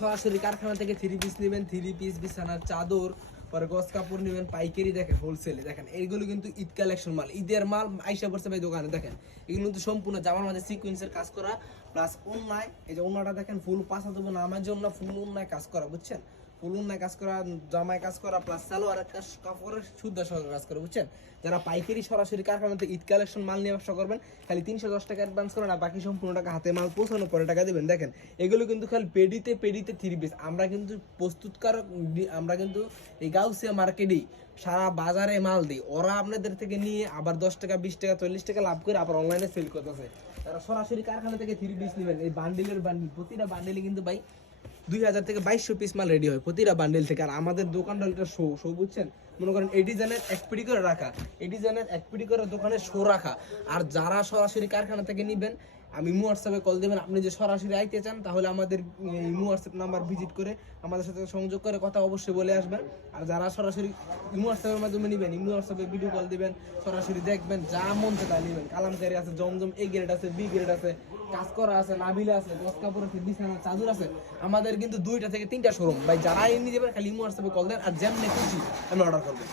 সরাসরি কারখানা থেকে 3 পিস নেবেন, 3 পিস বিছানার চাদর, পরে গস কাপড় নেবেন পাইকারি, দেখেন হোলসেলে, দেখেন এইগুলো কিন্তু ঈদ কালেকশন মাল, ঈদের মাল আইসা পড়ছে ভাই দোকানে। দেখেন এগুলো কিন্তু সম্পূর্ণ জামার মধ্যে সিকোয়েন্সের কাজ করা, প্লাস ওন্নায়, এই যে ওন্নাটা দেখেন ফুল পাঁচা দেবো নামার জন্য ফুল ওন্নায় কাজ করা, বুঝছেন, ফুল ওন্নায় কাজ করা, জামায় কাজ করা, প্লাস সালোয়ারের কাপড়ের শুদ্ধ সহকারে কাজ করা, বুঝছেন। যারা পাইকারি সরাসরি কারখানাতে ঈদ কালেকশন মাল নিয়ে ব্যবসা করবেন, খালি 310 টাকা অ্যাডভান্স করেন, আর বাকি সম্পূর্ণ টাকা হাতে মাল পৌঁছানোর পরে টাকা দেবেন। দেখেন এগুলো কিন্তু খালি পেডিতে 3 পিস। আমরা কিন্তু প্রস্তুতকারক, আমরা কিন্তু এই গাউসিয়া মার্কেটেই সারা বাজারে মাল দিই, ওরা আপনাদের থেকে নিয়ে আবার 10 টাকা 20 টাকা 40 টাকা লাভ করে আবার অনলাইনে সেল করতেছে। তারা সরাসরি কারখানা থেকে 3 পিস নেবেন, এই বান্ডিলের বান্ডিল, প্রতিটা বান্ডিলে কিন্তু ভাই 2000 থেকে 2200 পিস মাল রেডি হয় প্রতিটা বান্ডিল থেকে। আর আমাদের দোকানটা শো বুঝছেন, মনে করেন এই ডিজাইনের এক পিডি করে রাখা, এই ডিজাইনের এক পিডি করে দোকানে শো রাখা। আর যারা সরাসরি কারখানা থেকে নেবেন, আমি ইমো হোয়াটসঅ্যাপে কল দেবেন, আপনি যে সরাসরি আইতে চান তাহলে আমাদের ইমো হোয়াটসঅ্যাপ নাম্বার ভিজিট করে আমাদের সাথে সংযোগ করে কথা অবশ্যই বলে আসবেন। আর যারা সরাসরি ইমো হোয়াটসঅ্যাপের মাধ্যমে নেবেন, ইমো হোয়াটসঅ্যাপে ভিডিও কল দিবেন, সরাসরি দেখবেন, যা মন চায় তা নেবেন। কালামকারী আছে, জমজম এ গ্রেড আছে, বি গ্রেড আছে, কাজ করা আছে, নাবিলা আছে, গস কাপড় আছে, বিছানা চাদর আছে। আমাদের কিন্তু 2টা থেকে 3টা শোরুম ভাই, যারা নিয়ে যাবেন খালি ইমো হোয়াটসঅ্যাপে কল দেন, আর যেমনি খুশি আমি অর্ডার করবেন।